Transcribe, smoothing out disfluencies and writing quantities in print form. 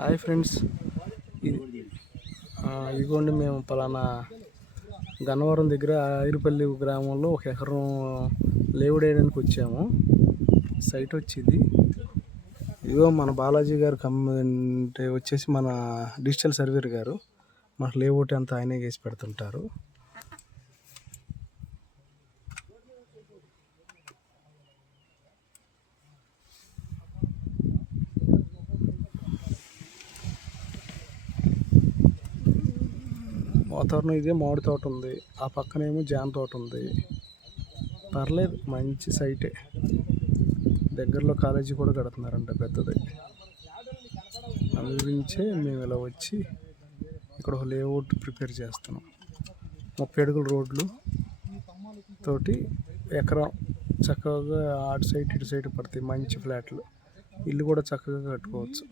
Hi friends, ఇదిగోండి మేము పలానా గన్నవరం దగ్గర ఐరుపల్లి గ్రామంలో 1 ఎకరం లేవుడేయడానికి వచ్చాము. సైట్ వచ్చింది. ఇదిగో మన బాలాజీ గారు అంటే వచ్చేసి మన డిజిటల్ సర్వేర్ గారు మనకు లేఅవుట్ అంతా ఆయనే చేసి పెడుతుంటారు. వాతావరణం ఇదే. మామిడి తోట ఉంది, ఆ పక్కనేమో జామ తోట ఉంది. పర్లేదు, మంచి సైటే. దగ్గరలో కాలేజీ కూడా కడుతున్నారంట పెద్దది. అందు గురించే మేము ఇలా వచ్చి ఇక్కడ ఒక లేఅవుట్ ప్రిపేర్ చేస్తున్నాం. 30 అడుగుల రోడ్లు తోటి ఎకరం చక్కగా అటు సైడ్ ఇటు సైడ్ పడతాయి. మంచి ఫ్లాట్లు, ఇల్లు కూడా చక్కగా కట్టుకోవచ్చు.